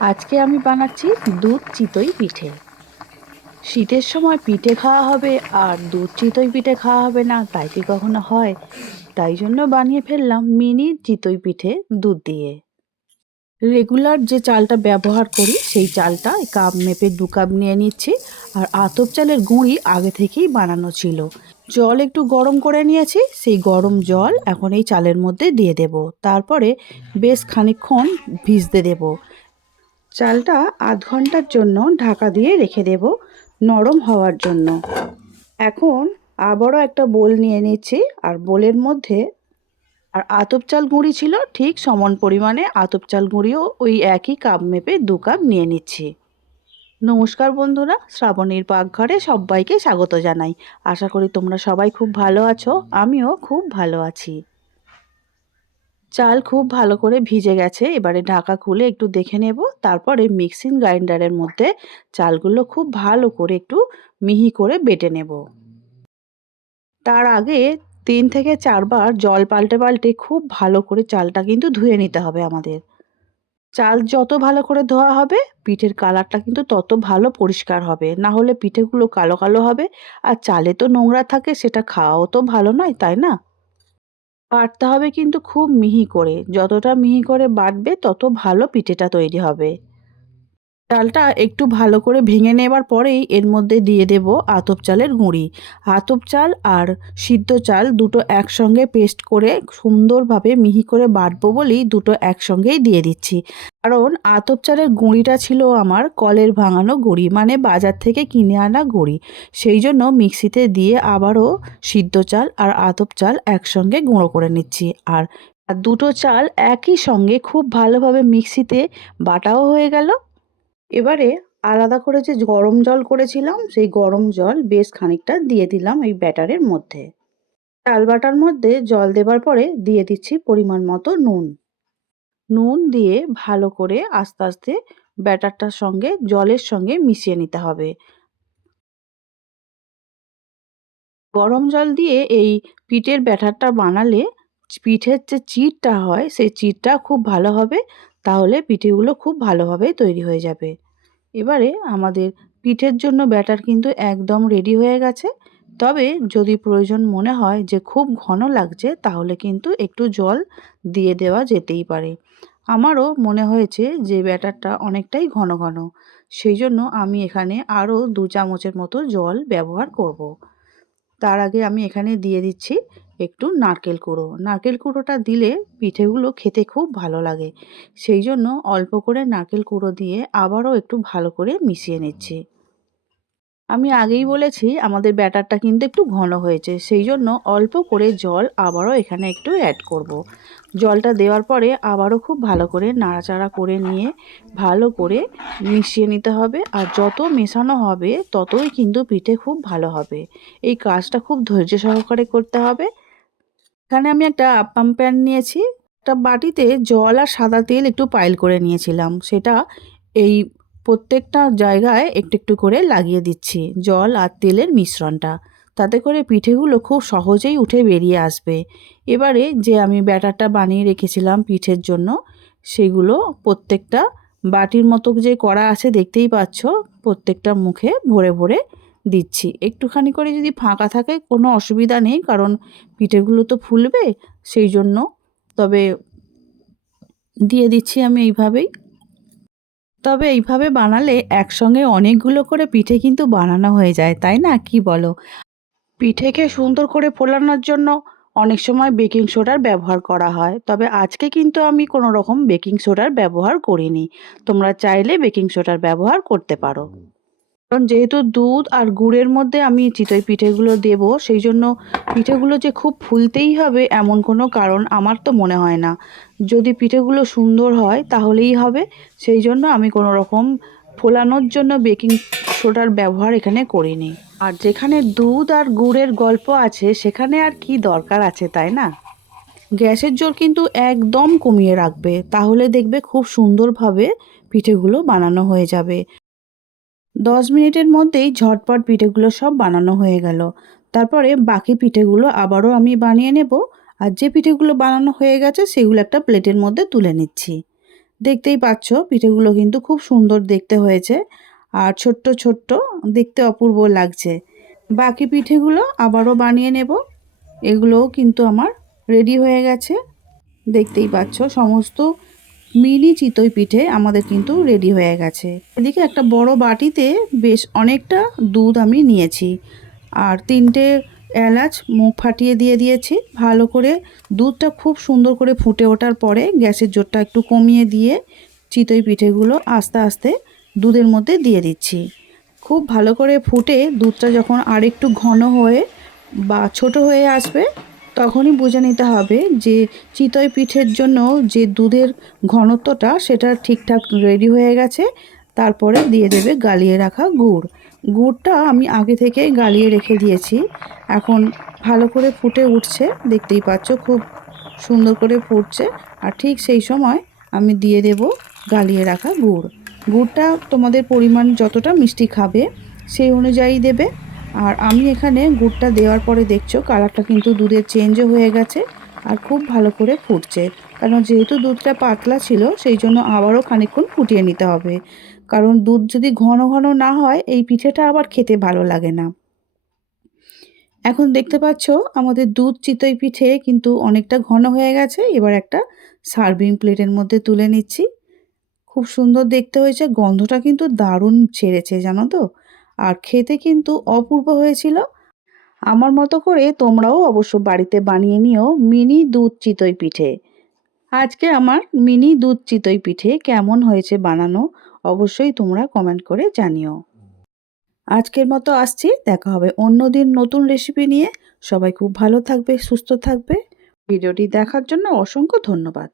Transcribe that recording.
আজকে আমি বানাচ্ছি দুধ চিতই পিঠে। শীতের সময় পিঠে খাওয়া হবে আর দুধ চিতই পিঠে খাওয়া হবে না, তাই কি কখনো হয়? তাই জন্য বানিয়ে ফেললাম মিনি চিতই পিঠে দুধ দিয়ে। রেগুলার যে চালটা ব্যবহার করি সেই চালটা কাপ মেপে 2 কাপ নিয়ে নিচ্ছি। আর আতপ চালের গুঁড়ি আগে থেকেই বানানো ছিল। জল একটু গরম করে নিয়েছি, সেই গরম জল এখন এই চালের মধ্যে দিয়ে দেব। তারপরে বেশ খানিকক্ষণ ভিজতে দেব। চালটা আধ ঘন্টার জন্য ঢাকা দিয়ে রেখে দেব নরম হওয়ার জন্য। এখন আবারও একটা বোল নিয়ে নিচ্ছি, আর বোলের মধ্যে আতপ চাল গুঁড়ি ছিল ঠিক সমান পরিমাণে আতপ চাল গুঁড়িও ওই একই কাপ মেপে 2 কাপ নিয়ে নিচ্ছি। নমস্কার বন্ধুরা, শ্রাবণীর পাকঘরে সবাইকে স্বাগত জানাই। আশা করি তোমরা সবাই খুব ভালো আছো, আমিও খুব ভালো আছি। চাল খুব ভালো করে ভিজে গেছে, এবারে ঢাকা খুলে একটু দেখে নেব। তারপরে মিক্সিং গ্রাইন্ডারের মধ্যে চালগুলো খুব ভালো করে একটু মিহি করে বেটে নেব। তার আগে 3 থেকে 4 বার জল পাল্টে পাল্টে খুব ভালো করে চালটা কিন্তু ধুয়ে নিতে হবে আমাদের। চাল যত ভালো করে ধোয়া হবে পিঠের কালারটা কিন্তু তত ভালো পরিষ্কার হবে, না হলে পিঠেগুলো কালো কালো হবে। আর চালে তো নোংরা থাকে, সেটা খাওয়াও তো ভালো নয়, তাই না? বাটতে হবে কিন্তু খুব মিহি করে, যতটা মিহি করে বাটবে তত ভালো পিঠেটা তৈরি হবে। চালটা একটু ভালো করে ভেঙে নেবার পরেই এর মধ্যে দিয়ে দেব আতপ চালের গুঁড়ি। আতপ চাল আর সিদ্ধ চাল দুটো একসঙ্গে পেস্ট করে সুন্দরভাবে মিহি করে বাটবো বলেই দুটো একসঙ্গেই দিয়ে দিচ্ছি। কারণ আতপ চালের গুঁড়িটা ছিল আমার কলের ভাঙানো গুঁড়ি, মানে বাজার থেকে কিনে আনা গুঁড়ি। সেই জন্য মিক্সিতে দিয়ে আবারও সিদ্ধ চাল আর আতপ চাল একসঙ্গে গুঁড়ো করে নিচ্ছি। আর দুটো চাল একই সঙ্গে খুব ভালোভাবে মিক্সিতে বাটাও হয়ে গেল। এবারে আলাদা করে যে গরম জল করেছিলাম সেই গরম জল বেশ খানিকটা দিয়ে দিলাম এই ব্যাটারের মধ্যে। চাল বাটার মধ্যে জল দেবার পরে দিয়ে দিচ্ছি পরিমাণ মতো নুন। নুন দিয়ে ভালো করে আস্তে আস্তে ব্যাটারটার সঙ্গে জলের সঙ্গে মিশিয়ে নিতে হবে। গরম জল দিয়ে এই পিঠের ব্যাটারটা বানালে পিঠের যে চিটটা হয় সেই চিটটা খুব ভালো হবে, তাহলে পিঠেগুলো খুব ভালোভাবে তৈরি হয়ে যাবে। এবারে আমাদের পিঠের জন্য ব্যাটার কিন্তু একদম রেডি হয়ে গেছে। তবে যদি প্রয়োজন মনে হয় যে খুব ঘন লাগছে, তাহলে কিন্তু একটু জল দিয়ে দেওয়া যেতেই পারে। আমারও মনে হয়েছে যে ব্যাটারটা অনেকটাই ঘন ঘন, সেই জন্য আমি এখানে আরও 2 চামচের মতো জল ব্যবহার করব। তার আগে আমি এখানে দিয়ে দিচ্ছি একটু নারকেল কুড়ো। নারকেল কুড়োটা দিলে পিঠেগুলো খেতে খুব ভালো লাগে, সেই জন্য অল্প করে নারকেল কুড়ো দিয়ে আবারও একটু ভালো করে মিশিয়ে নিচ্ছি। আমি আগেই বলেছি আমাদের ব্যাটারটা কিন্তু একটু ঘন হয়েছে, সেই জন্য অল্প করে জল আবারও এখানে একটু অ্যাড করব। জলটা দেওয়ার পরে আবারও খুব ভালো করে নাড়াচাড়া করে নিয়ে ভালো করে মিশিয়ে নিতে হবে। আর যত মেশানো হবে ততই কিন্তু পিঠে খুব ভালো হবে। এই কাজটা খুব ধৈর্য সহকারে করতে হবে। এখানে আমি একটা আপ্পাম প্যান নিয়েছি, একটা বাটিতে জল আর সাদা তেল একটু পাইল করে নিয়েছিলাম, সেটা এই প্রত্যেকটা জায়গায় একটু একটু করে লাগিয়ে দিচ্ছি জল আর তেলের মিশ্রণটা, তাতে করে পিঠেগুলো খুব সহজেই উঠে বেরিয়ে আসবে। এবারে যে আমি ব্যাটারটা বানিয়ে রেখেছিলাম পিঠের জন্য, সেগুলো প্রত্যেকটা বাটির মতো যে করা আছে দেখতেই পাচ্ছ, প্রত্যেকটা মুখে ভরে ভরে দিচ্ছি। একটুখানি করে যদি ফাঁকা থাকে কোনো অসুবিধা নেই, কারণ পিঠেগুলো তো ফুলবে, সেই জন্য। তবে দিয়ে দিচ্ছি আমি এইভাবেই। তবে এইভাবে বানালে একসঙ্গে অনেকগুলো করে পিঠে কিন্তু বানানো হয়ে যায়, তাই না? কি বলো? পিঠেকে সুন্দর করে ফোলানোর জন্য অনেক সময় বেকিং সোডার ব্যবহার করা হয়, তবে আজকে কিন্তু আমি কোনো রকম বেকিং সোডার ব্যবহার করিনি। তোমরা চাইলে বেকিং সোডার ব্যবহার করতে পারো। কারণ যেহেতু দুধ আর গুড়ের মধ্যে আমি চিতই পিঠেগুলো দেব, সেই জন্য পিঠেগুলো যে খুব ফুলতেই হবে এমন কোনো কারণ আমার তো মনে হয় না। যদি পিঠেগুলো সুন্দর হয় তাহলেই হবে, সেই জন্য আমি কোনো রকম ফোলানোর জন্য বেকিং সোডার ব্যবহার এখানে করিনি। আর যেখানে দুধ আর গুড়ের গল্প আছে সেখানে আর কি দরকার আছে, তাই না? গ্যাসের জোর কিন্তু একদম কমিয়ে রাখবে, তাহলে দেখবে খুব সুন্দরভাবে পিঠেগুলো বানানো হয়ে যাবে। 10 মিনিটের মধ্যেই ঝটপট পিঠেগুলো সব বানানো হয়ে গেল। তারপরে বাকি পিঠেগুলো আবারও আমি বানিয়ে নেব। আর যে পিঠেগুলো বানানো হয়ে গেছে সেগুলো একটা প্লেটের মধ্যে তুলে নিচ্ছি। দেখতেই পাচ্ছ পিঠেগুলো কিন্তু খুব সুন্দর দেখতে হয়েছে আর ছোট্ট ছোট্ট, দেখতে অপূর্ব লাগছে। বাকি পিঠেগুলো আবারও বানিয়ে নেব। এগুলোও কিন্তু আমার রেডি হয়ে গেছে। দেখতেই পাচ্ছ সমস্ত মিনি চিতই পিঠে আমাদের কিন্তু রেডি হয়ে গেছে। এদিকে একটা বড় বাটিতে বেশ অনেকটা দুধ আমি নিয়েছি আর 3টে এলাচ মুখ ফাটিয়ে দিয়ে দিয়েছি। ভালো করে দুধটা খুব সুন্দর করে ফুটে ওঠার পরে গ্যাসের জোরটা একটু কমিয়ে দিয়ে চিতই পিঠেগুলো আস্তে আস্তে দুধের মধ্যে দিয়ে দিচ্ছি। খুব ভালো করে ফুটে দুধটা যখন আর একটু ঘন হয়ে বা ছোট হয়ে আসবে তখনই বুঝে নিতে হবে যে চিতই পিঠের জন্য যে দুধের ঘনত্বটা সেটা ঠিকঠাক রেডি হয়ে গেছে। তারপরে দিয়ে দেবে গালিয়ে রাখা গুড়। গুড়টা আমি আগে থেকে গালিয়ে রেখে দিয়েছি। এখন ভালো করে ফুটে উঠছে, দেখতেই পাচ্ছ খুব সুন্দর করে ফুটছে। আর ঠিক সেই সময় আমি দিয়ে দেব গালিয়ে রাখা গুড়। গুড়টা তোমাদের পরিমাণ যতটা মিষ্টি খাবে সেই অনুযায়ী দেবে। আর আমি এখানে গুড়টা দেওয়ার পরে দেখছো কালারটা কিন্তু দুধের চেঞ্জও হয়ে গেছে আর খুব ভালো করে ফুটছে। কারণ যেহেতু দুধটা পাতলা ছিল সেই জন্য আবারও খানিকক্ষণ ফুটিয়ে নিতে হবে। কারণ দুধ যদি ঘন ঘন না হয় এই পিঠেটা আবার খেতে ভালো লাগে না। এখন দেখতে পাচ্ছ আমাদের দুধ চিতই পিঠে কিন্তু অনেকটা ঘন হয়ে গেছে। এবার একটা সার্ভিং প্লেটের মধ্যে তুলে নিচ্ছি। খুব সুন্দর দেখতে হয়েছে, গন্ধটা কিন্তু দারুণ ছেড়েছে জানো তো। আর খেতে কিন্তু অপূর্ব হয়েছিল। আমার মতো করে তোমরাও অবশ্য বাড়িতে বানিয়ে নিও মিনি দুধ চিতই পিঠে। আজকে আমার মিনি দুধ চিতই পিঠে কেমন হয়েছে বানানো অবশ্যই তোমরা কমেন্ট করে জানিও। আজকের মতো আসছি, দেখা হবে অন্য দিন নতুন রেসিপি নিয়ে। সবাই খুব ভালো থাকবে, সুস্থ থাকবে। ভিডিওটি দেখার জন্য অসংখ্য ধন্যবাদ।